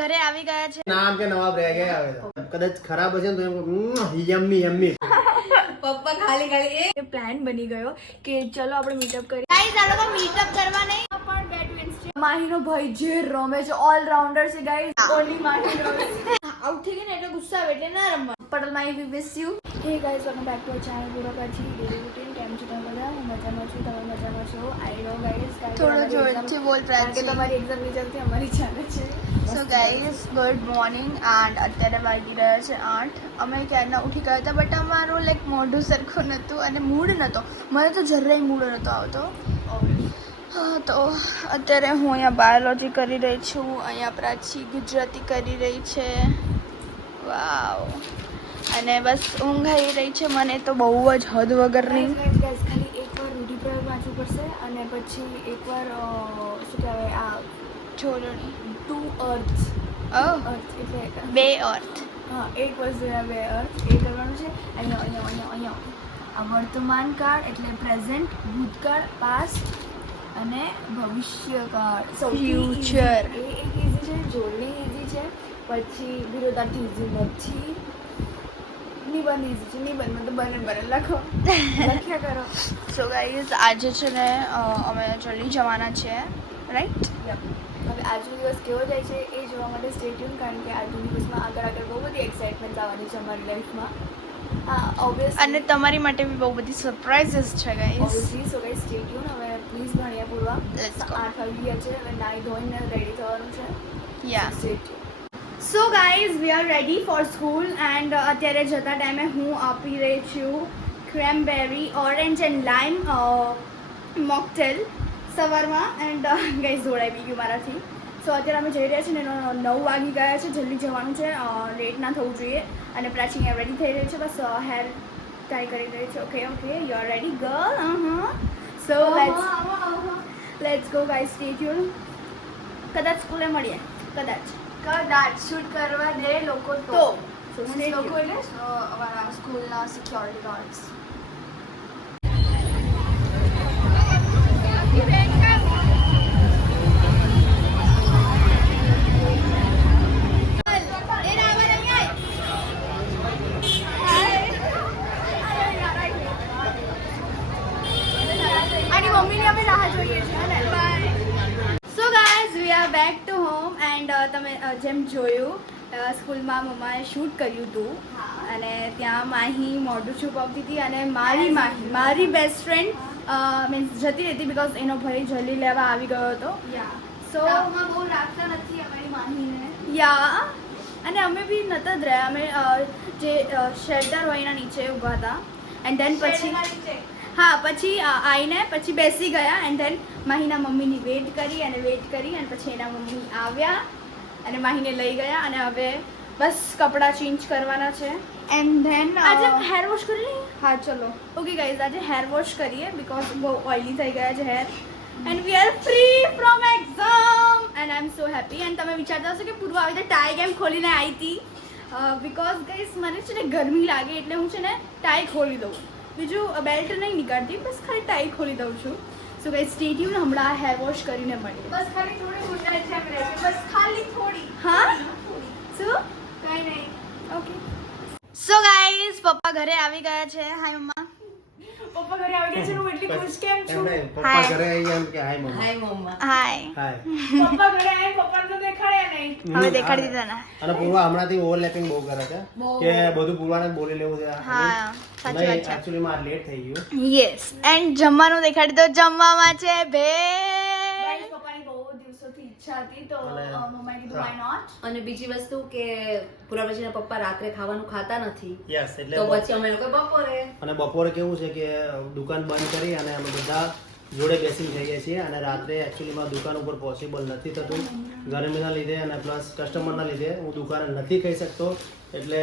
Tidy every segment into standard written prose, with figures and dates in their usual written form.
ઘરે આવી ગયા છે. નામ કે નવાબ રહી ગયા આવે કદાચ ખરાબ હશે ને તો યમ્મી યમ્મી પપ્પા ખાલી એક પ્લાન બની ગયો કે ચલો આપણે મીટઅપ કરીએ. ગાઈસ આ લોકો મીટઅપ કરવા નહીં પણ ગેટ વિન્સ છે. માહીનો ભાઈ જે રમે છે ઓલ રાઉન્ડર છે ગાઈસ. ઓનલી માહી રમે આઉટ થઈ ગઈ ને એટલે ગુસ્સા આવે એટલે ના રમવા. પટેલ માહી વી મિસ યુ. હે guys welcome back to channel પૂરા પછી ડેલી રૂટીન. કેમ છો તમે બધા? હું મજામાં છું, તમે મજામાં છો? આઈ નો ગાઈસ થોડો જોરથી બોલ પ્રાર્થી. તમારી એક્ઝામ રિઝલ્ટ અમારી ચાલે છે. So guys good morning and અત્યારે વાગી રહ્યા છે 8. અમે ક્યારના ઉઠી ગયા હતા બટ અમારું લાઈક મોઢું સરખું નહોતું અને મૂડ નહોતો. મને તો જરાય મૂડ નહોતો આવતો. હા તો અત્યારે હું અહીંયા બાયોલોજી કરી રહી છું. અહીંયા પ્રાચી ગુજરાતી કરી રહી છે. વાવ. અને બસ ઊંઘ આવી રહી છે મને તો બહુ જ હદ વગરની. ગાઈસ ખાલી એકવાર રૂઢિપ્રયોગ વાંચવું પડશે અને પછી એકવાર શું કહેવાય આ જોડણી ટુ અર્થ ઓહ એટલે બે અર્થ. હા એક વસ્તુના બે અર્થ એ કરવાનું છે. અહીંયા આ વર્તમાન કાળ એટલે પ્રેઝન્ટ, ભૂતકાળ, પાસ્ટ અને ભવિષ્યકાળ. Future. એ એક ઇઝી છે, જોડણી ઇઝી છે, પછી વિરોધાર્થી ઇઝી નથી, નિબંધ ઇઝી છે. નિબંધમાં તો બને લખો લખ્યા કરો. સો ગાઈઝ આજે છે ને અમે જલ્દી જવાના છીએ રાઈટ. હવે આજનો દિવસ કેવો જાય છે એ જોવા માટે સ્ટે ટ્યુન, કારણ કે આજના દિવસમાં આગળ બહુ બધી એક્સાઇટમેન્ટ આવવાની છે અમારી લાઈફમાં. હા ઓબ્વિયસલી અને તમારી માટે બી બહુ બધી સરપ્રાઇઝીસ છે guys. Obviously. So guys stay tune. હવે પ્લીઝ ભણ્યા પૂરવા. Let's go. 8 વાગી ગયા છે. હવે નાઈ ધોઈને રેડી થવાનું છે. Ya stay tuned. So guys we are ready for school and અત્યારે જતા ટાઈમે હું આપી રહી છું cranberry orange and lime mocktail સવારમાં. એન્ડ ગાઈઝ દોડાઈ બી ગયું મારાથી. સો અત્યારે અમે જઈ રહ્યા છીએ ને 9 વાગી ગયા છે. જલ્દી જવાનું છે, લેટ ના થવું જોઈએ. અને પ્રાચી અહીંયા રેડી થઈ રહી છે, બસ હેર ટાઈ કરી રહી છે. Okay okay you are ready girl? So let's go guys stay tune. કદાચ સ્કૂલે મળીએ, કદાચ શૂટ કરવા દે લોકો તો લોકો એટલે અમારા સ્કૂલના સિક્યોરિટી ગાર્ડ્સ. અને મમ્મીની અમે રાહ જોઈએ છીએ. સો guys we R back to home and તમે જેમ જોયું સ્કૂલમાં મમ્માએ શૂટ કર્યું હતું અને ત્યાં માહી મોઢું છુપાવતી હતી અને મારી બેસ્ટ ફ્રેન્ડ મીન્સ જતી રહેતી બિકોઝ એનો ભાઈ જલ્દી લેવા આવી ગયો હતો. સો બહુ રાખતા નથી અમારી માહીને. યા અને અમે બી નહોતા જ રહ્યા. અમે જે શેલ્ટર હોય એના નીચે ઊભા હતા એન્ડ ધેન પછી હા પછી આવીને પછી બેસી ગયા એન્ડ ધેન માહીના મમ્મીની વેટ કરી અને પછી એના મમ્મી આવ્યા અને માહીને લઈ ગયા અને હવે બસ કપડાં ચેન્જ કરવાના છે. એન્ડ ધેન આજે હેર વોશ કરી લઈએ. હા ચલો. ઓકે ગાઈઝ આજે હેર વોશ કરીએ બિકોઝ બહુ ઓઇલી થઈ ગયા છે hair and we are free from exam and I am so happy. And તમે વિચારતા હશો કે પૂર્વ આવી રીતે ટાઈ કેમ ખોલીને આવી હતી? બિકોઝ ગાઈઝ મને છે ને ગરમી લાગે એટલે હું છે ને ટાઈ ખોલી દઉં. બીજું બેલ્ટ નહીં નીકળતી, બસ ખાલી ટાઈ ખોલી દઉં છું. So guys stay tune. હમણાં હેર વોશ કરીને મળીએ. બસ ખાલી થોડી ઊંચાઈ છે અમે રહેશે. બસ ખાલી થોડી. હા શું? કઈ નહીં. ઓકે. સો ગાઈઝ પપ્પા ઘરે આવી ગયા છે. હાય મમ્મા. પપ્પા ઘરે આવી ગયા છે. હું એટલી ખુશ કેમ છું? પપ્પા ઘરે આવી એમ કે હાય મમ્મા હાય. હાય. પપ્પા ઘરે આવી પપ્પાને તો દેખાડ્યા નહીં. હવે દેખાડી દીધા ને. અને પૂર્વા હમણાંથી ઓવરલેપિંગ બહુ કરે છે કે બધું પૂર્વાને જ બોલી લેવું છે. હા સાચી વાત છે. એકચ્યુઅલી માં લેટ થઈ ગયું. યસ એન્ડ જમવાનું દેખાડી દો. જમવામાં છે ભેળ. ગાઈઝ પપ્પાની બહુ દિવસોથી ઈચ્છા હતી તો મમ્માએ કીધું વાય નોટ. અને બીજી વસ્તુ કે પૂરા પછીના પપ્પા રાત્રે ખાવાનું ખાતા નથી યસ એટલે તો પછી અમે લોકો બપોરે અને બપોરે કેવું છે કે દુકાન બંધ કરી અને અમે બધા જોડે બેસીને જઈએ છીએ અને રાત્રે એકચ્યુઅલીમાં દુકાન ઉપર પોસિબલ નથી થતું ગરમીના લીધે અને પ્લસ કસ્ટમરના લીધે હું દુકાને નથી ખાઈ શકતો. એટલે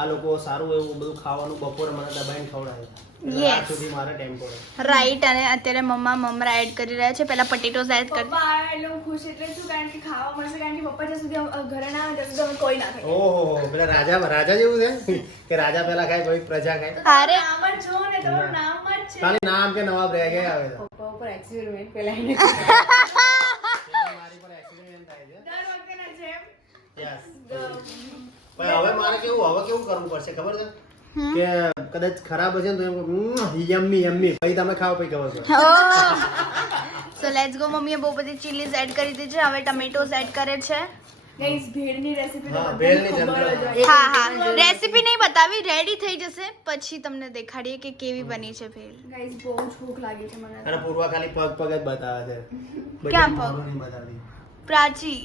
આ લોકો સારું એવું બધું ખાવાનું બપોરે મને દબાઈને ખવડાવે. રાત સુધી મારે ટાઈમ પડે. રાઈટ. અને અત્યારે મમરા એડ કરી રહ્યા છે. પહેલા પટેટોસ એડ કરી. પપ્પા આવે એટલે હું ખુશ એટલે છું કારણ કે ખાવા મળશે. કારણ કે પપ્પા જ્યાં સુધી ઘરે ના આવે ત્યાં સુધી અમે કોઈ ના ખાઈએ. ઓહો પેલા રાજા જેવું છે કે રાજા પેલા ખાય પછી પ્રજા ખાય. અરે નામ જ જો ને તમારું નામ જ છે. ખાલી નામ કે નવાબ રહી ગયા આવે છે. પપ્પા ઉપર એક્સપેરિમેન્ટ પેલા એને મારી પર એક્સિડન્ટ થાય છે. દર વખતેના જેમ યસ પણ હવે મારે કેવું કરવું પડશે ખબર છે કે કદાચ ખરાબ હશે ને તો એમ યમ્મી યમ્મી પછી તમે ખાઓ પછી ખબર પડે સો લેટ્સ ગો. મમ્મીએ બહુ બધી ચીલીઝ એડ કરી દીધી છે, હવે ટમેટોસ એડ કરે છે. ગાઈસ ભેળની રેસીપી હા ભેળની જનરલ હા રેસીપી નહીં બતાવી, રેડી થઈ જશે પછી તમને દેખાડીએ કે કેવી બની છે ભેળ. ગાઈસ બહુ જ ભૂખ લાગી છે મને. અને પૂર્વા ખાલી પગ જ બતાવે છે ક્યાં પગ? મોઢું નહીં બતાવતી. પ્રાચી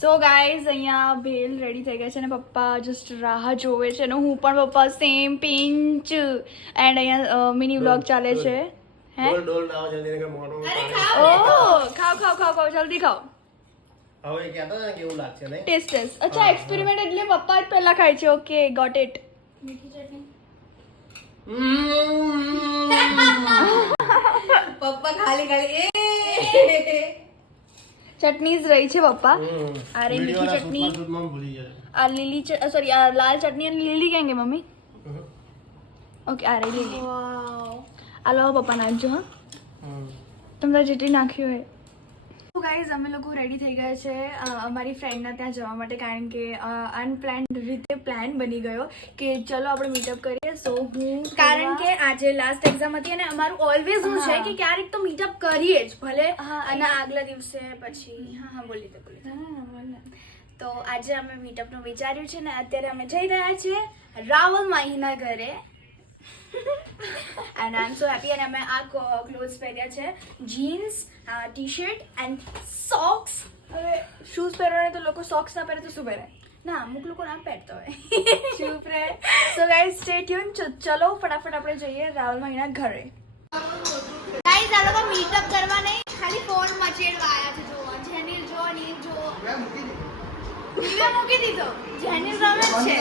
સો ગાઈઝ અહીંયા ભેલ રેડી થઈ ગયા છે અને પપ્પા જસ્ટ રાહ જોવે છે અને હું પણ પપ્પા સેમ પિંચ એન્ડ અહીંયા મિની વ્લોગ ચાલે છે. હે ડોલ ના આવે જલ્દી નકર મોઢું ઓ ખાઓ જલ્દી ખાઓ. હવે કહેતા હતા ને કેવું લાગશે નહીં ટેસ્ટ અચ્છા એક્સપેરિમેન્ટ એટલે પપ્પા જ પહેલા ખાય છે. Okay got it. મીઠી ચટણી પપ્પા ખાલી ચટણી જ રહી છે પપ્પા. આ રહી મીઠી ચટણી, ભૂલી જાય આ લીલી સોરી આ લાલ ચટણી અને લીલી કહેંગે મમ્મી. ઓકે આ રહી લીલી. આ લો પપ્પા નાખજો. હા તમને જેટલી નાખ્યું હોય. તો ગાઈઝ અમે લોકો રેડી થઈ ગયા છે અમારી ફ્રેન્ડના ત્યાં જવા માટે, કારણ કે અનપ્લાન્ડ રીતે પ્લાન બની ગયો કે ચલો આપણે મીટઅપ કરીએ. સો હું કારણ કે આજે લાસ્ટ એક્ઝામ હતી અને અમારું ઓલવેઝ હું છે કે ક્યારેક તો મીટઅપ કરીએ જ ભલે અને આગલા દિવસે પછી બોલી દો. તો આજે અમે મીટઅપનું વિચાર્યું છે ને અત્યારે અમે જઈ રહ્યા છીએ રાવલ માહીના ઘરે. and I'm so happy અને અમે આ ક્લોથ્સ પહેર્યા છે, જીન્સ, ટી-શર્ટ એન્ડ સોક્સ. હવે શૂઝ પહેરવાને તો લોકો સોક્સ ના પહેરે તો શું પહેરે? ના અમુક લોકો ના પહેરતા હોય. શું પહેરે? So guys stay tune. ચલો ફટાફટ આપણે જઈએ રાવલ માહીના ઘરે. ગાઈઝ આ લોકો મીટઅપ કરવા નહીં ખાલી ફોન મચેડવા આવ્યા છે. જો જેનિલ જો નીલ જો મૂકી દીધો. જેનિલ રમે છે.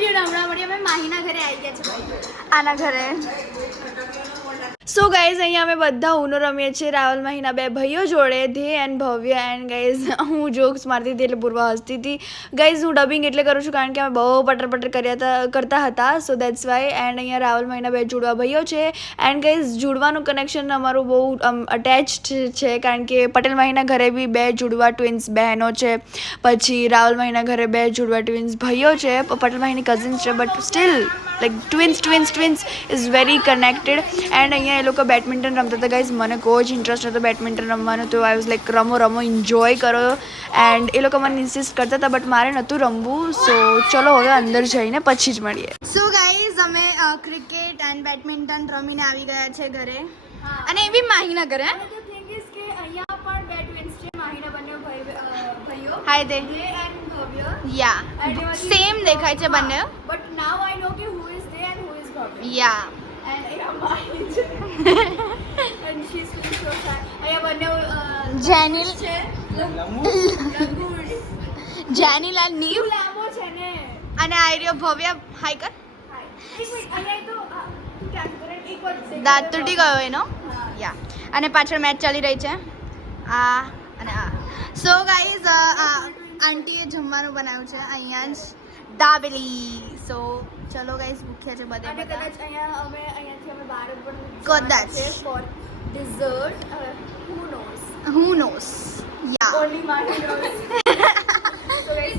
હમણાં મળીએ અમે માહીના ઘરે આવી ગયા છે ભાઈ, આના ઘરે. સો ગાઈઝ અહીંયા અમે બધા ઉનો રમીએ છીએ રાવલ માહીના બે ભાઈઓ જોડે, ધ્યેય એન્ડ ભવ્ય. એન્ડ ગાઈઝ હું જોક્સ મારતી હતી એટલે પૂર્વા હસતી હતી. ગાઈઝ હું ડબિંગ એટલે કરું છું કારણ કે અમે બહુ પટર કરતા હતા, સો દેટ્સ વાય. એન્ડ અહીંયા રાવલ માહીના બે જુડવા ભાઈઓ છે. એન્ડ ગાઈઝ જુડવાનું કનેક્શન અમારું બહુ અટેચ્ડ છે કારણ કે પટેલ માહીના ઘરે બી બે જુડવા ટ્વિન્સ બહેનો છે, પછી રાવલ માહીના ઘરે બે જુડવા ટ્વિન્સ ભાઈઓ છે. પટેલ માહીની કઝિન્સ છે but still like twins is very connected. And અહીંયા એ લોકો બેડમિન્ટન રમતા હતા. ગાઈઝ મને કોઈ જ ઇન્ટરેસ્ટ નહોતો બેડમિન્ટન રમવાનો, તો આઈ વોઝ લાઈક રમો એન્જોય કરો. એન્ડ એ લોકો મને ઇન્સિસ્ટ કરતા હતા બટ મારે નહોતું રમવું. સો ચલો હવે અંદર જઈને પછી જ મળીએ. સો ગાઈઝ અમે ક્રિકેટ એન્ડ બેડમિન્ટન રમીને આવી ગયા છે ઘરે, અને એ બી માહીના ઘરે. અહીંયા પણ બે ટ્વિન્સ છે માહીના બંને ભાઈઓ. હાય દે યા સેમ દેખાય છે બંને, બટ નાઉ આઈ નો કે who is they and who is ભવ્ય. યા એન્ડ અહીંયા માહી છે એન્ડ શી ઇઝ ફીલિંગ સો સાડ. અહીંયા બંને જેનિલ છે, જેનિલ આ નીવ લાંબો છે ને, અને આ રહ્યો ભવ્ય. હાય કર. અહીંયા તો દાંત તૂટી ગયો એનો. યા અને પાછળ મેચ ચાલી રહી છે આ અને આ. સો ગાઈઝ આંટીએ જમવાનું બનાવ્યું છે અહીંયા જ દાબેલી. સો ચલો ગાઈઝ ભૂખ્યા છે બધે બધા. કદાચ અહીંયાથી અમે બહાર પણ કદાચ for dessert. Who knows ya only Mahi knows. So guys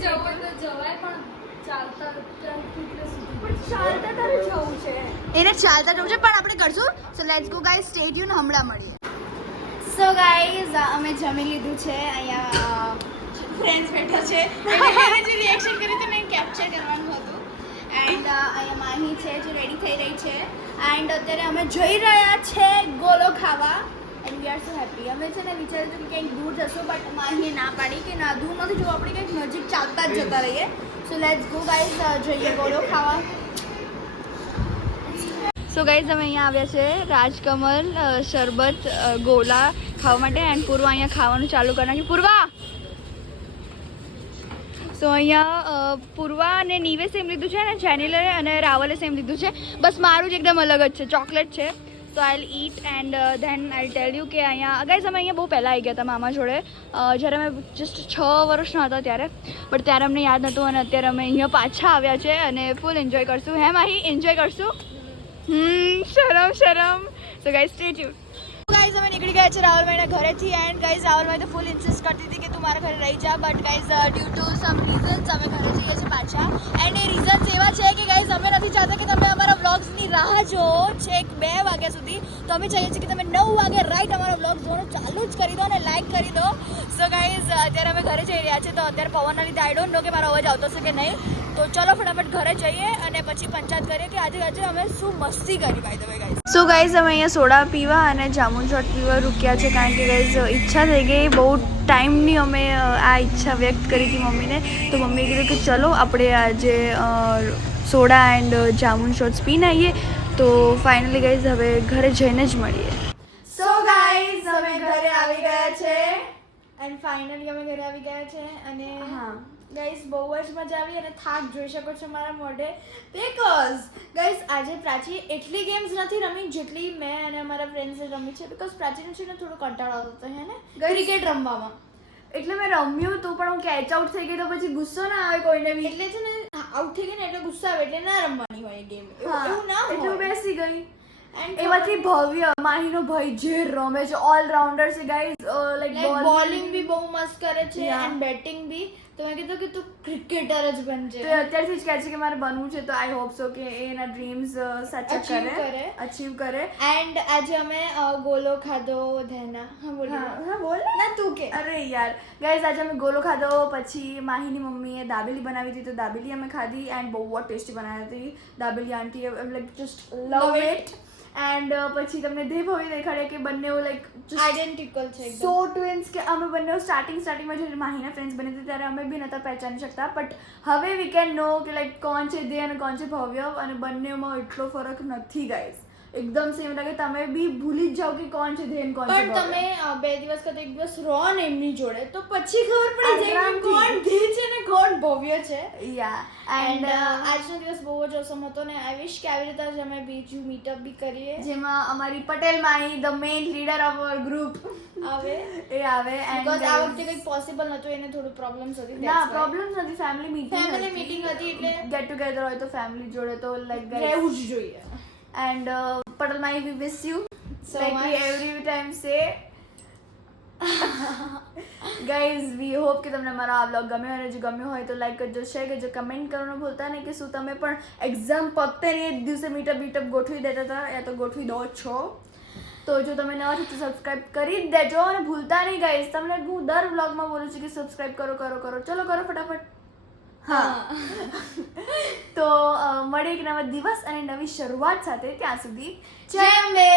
જવાય પણ ચાલતા જવું છે, એને ચાલતા જવું છે પણ આપણે કરશું. So let's go guys, stay tune, હમણાં મળીએ. સો ગાઈઝ અમે જમી લીધું છે. અહીંયા ફ્રેન્ડ્સ બેઠા છે, એને જે રિએક્શન કરી હતી મેં કેપ્ચર કરવાનું હતું. એન્ડ અહીંયા માહી છે જે રેડી થઈ રહી છે. એન્ડ અત્યારે અમે જઈ રહ્યા છે ગોલો ખાવા. And we are so happy. અમે છે ને વિચાર્યું હતું કે કંઈક દૂર જશો બટ માહીએ ના પાડી કે ના દૂર નથી જવું, આપણે કંઈક નજીક ચાલતા જ જતા રહીએ. સો લેટ્સ ગો ગાઈઝ, જઈએ ગોલો ખાવા. સો ગાઈઝ અમે અહીંયા આવ્યા છે રાજકમલ શરબત ગોલા ખાવા માટે. એન્ડ પૂર્વા અહીંયા ખાવાનું ચાલુ કરી નાખ્યું. પૂર્વા સો અહીંયા પૂર્વા અને નીવે સેમ લીધું છે અને જેનિલે અને રાવલે સેમ લીધું છે. બસ મારું જ એકદમ અલગ જ છે, ચોકલેટ છે. So I eat and then I tell you કે અહીંયા ગાઈઝ અમે અહીંયા બહુ પહેલાં આવી ગયા હતા મામા જોડે, જ્યારે અમે જસ્ટ 6 વર્ષના હતા ત્યારે. બટ ત્યારે અમને યાદ નહોતું અને અત્યારે અમે અહીંયા પાછા આવ્યા છે અને ફૂલ એન્જોય કરશું. હે માહી એન્જોય કરશું? શરમ. So guys stay tune. Guys અમે નીકળી ગયા છે રાહુલભાઈના ઘરેથી એન્ડ ગાઈઝ રાહુલભાઈ તો ફૂલ ઇન્સિસ્ટ કરતી હતી કે તું મારા ઘરે રહી જા but guys due to some reasons અમે ઘરે જઈએ છીએ પાછા એન્ડ એ રીઝન્સ એવા છે કે ગાઈઝ અમે નથી ચાહતા કે તમે અમારા વ્લોગ્સની રાહ જો છેક 2 વાગ્યા સુધી તો અમે ચાહીએ છીએ કે તમે 9 વાગે રાઈટ અમારા વ્લોગ જોવાનું ચાલુ જ કરી દો અને લાઈક કરી દો સો ગાઈઝ અત્યારે અમે ઘરે જઈ રહ્યા છીએ તો અત્યારે પવનના લીધે આઈ ડોન્ટ નો કે મારો અવાજ આવતો છે કે નહીં તો ચલો ફટાફટ ઘરે જઈએ અને પછી પંચાયત કરીએ કે આજે અમે શું મસ્તી કરી by the way guys so guys અમે અહીંયા સોડા પીવા અને જામુન શોટ પીવા રૂક્યા છે કારણ કે ગાઈઝ ઈચ્છા થઈ ગઈ બહુ ટાઈમની અમે આ ઈચ્છા વ્યક્ત કરી હતી મમ્મીને તો મમ્મીએ કીધું કે ચલો આપણે આજે સોડા એન્ડ જામુન શોટ્સ પીને આવીએ તો ફાઇનલી ગાઈઝ હવે ઘરે જઈને જ મળીએ સો ગાઈઝ અમે ઘરે આવી ગયા છે એન્ડ ફાઇનલી અમે ઘરે આવી ગયા છે અને હા ગાઈસ બહુ જ મજા આવી અને થાક જોઈ શકો છો મારા મોઢે બીકોઝ ગાઈસ આજે પ્રાચી એટલી ગેમ્સ નથી રમી જેટલી મેં અને અમારા ફ્રેન્ડ્સે રમી છે બીકોઝ પ્રાચીને છે ને થોડો કંટાળો આવતો હતો હે ને ક્રિકેટ રમવામાં એટલે મેં રમ્યું તો પણ હું કેચ આઉટ થઈ ગઈ તો પછી ગુસ્સો ના આવે કોઈને બી એટલે છે ને આઉટ થઈ ગઈ ને એટલે ગુસ્સો આવે એટલે ના રમવાની હોય ગેમ એવું ના એટલે હું હોય બેસી ગઈ એન્ડ એમાંથી ભવ્ય માહીનો ભાઈ જે રમે છે ઓલરાઉન્ડર છે ગાઈઝ લાઈક બોલિંગ બી બહુ મસ્ત કરે છે Yeah. એન્ડ બેટિંગ બી તો મેં કીધું કે તું ક્રિકેટર જ બનજે તો અત્યારથી જ કહે છે કે મારે બનવું છે તો આઈ હોપ સો કે એ એના ડ્રીમ્સ સાચા Achieve કરે કરે. અચીવ કરે એન્ડ આજે અમે ગોલો ખાધો ધેના હા બોલ હા બોલ ના તું કે અરે યાર ગાઈઝ આજે અમે ગોલો ખાધો પછી માહીની મમ્મીએ દાબેલી બનાવી હતી તો દાબેલી અમે ખાધી એન્ડ બહુ જ ટેસ્ટી બનાવી હતી દાબેલી આંટીએ like just love Love it and પછી તમને દેવ હવે દેખાડે કે બંને લાઈક આઈડેન્ટિકલ છે એકદમ. સો ટ્વિન્સ કે અમે બંને સ્ટાર્ટિંગમાં જ્યારે માહીના ફ્રેન્ડ્સ બની હતી ત્યારે અમે બી નહોતા પહેચાની શકતા બટ હવે વી કેન નો કે લાઈક કોણ છે દે અને કોણ છે ભવ્ય અને બંનેમાં એટલો ફરક નથી ગાઈઝ એકદમ સેમ લાગે તમે બી ભૂલી જ જાઓ કે કોણ છે ધેન કોણ છે પણ તમે 2 દિવસ કરતા 1 દિવસ રહો ને એમની જોડે તો પછી ખબર પડી જાય કે કોણ ધે છે ને કોણ ભવ્ય છે યા એન્ડ એન્ડ આજનો દિવસ બહુ જ ઓસમ હતો ને આઈ વિશ કે આવી રીતે જ અમે બીજું મીટઅપ બી કરીએ જેમાં અમારી Patel Mahi the main leader of our group આવે એ આવે બીકોઝ આ વખતે કંઈક પોસિબલ નહોતું એને થોડું પ્રોબ્લેમ્સ હતી ના પ્રોબ્લેમ નથી ફેમિલી મીટિંગ Family meeting હતી એટલે ગેટ ટુગેધર હોય તો ફેમિલી જોડે તો લાઈક રહેવું જ જોઈએ and Patel Mahi we wish you So like we much. every time say guys we hope કે તમને મારો આ બ્લોગ ગમ્યો અને જો ગમ્યો હોય તો લાઈક કરજો શેર કરજો કમેન્ટ કરવાનું ભૂલતા નહીં કે શું તમે પણ એક્ઝામ પતે ને એક દિવસે મીટઅપ ગોઠવી દેતા હતા યા તો ગોઠવી દો છો તો જો તમે નવા છો તો સબસ્ક્રાઇબ કરી જ દેજો અને ભૂલતા નહીં ગાઈઝ તમને હું દર બ્લોગમાં બોલું છું કે સબસ્ક્રાઇબ કરો ચલો કરો ફટાફટ હા તો મળે એક નવા દિવસ અને નવી શરૂઆત સાથે ત્યાં સુધી જય અંબે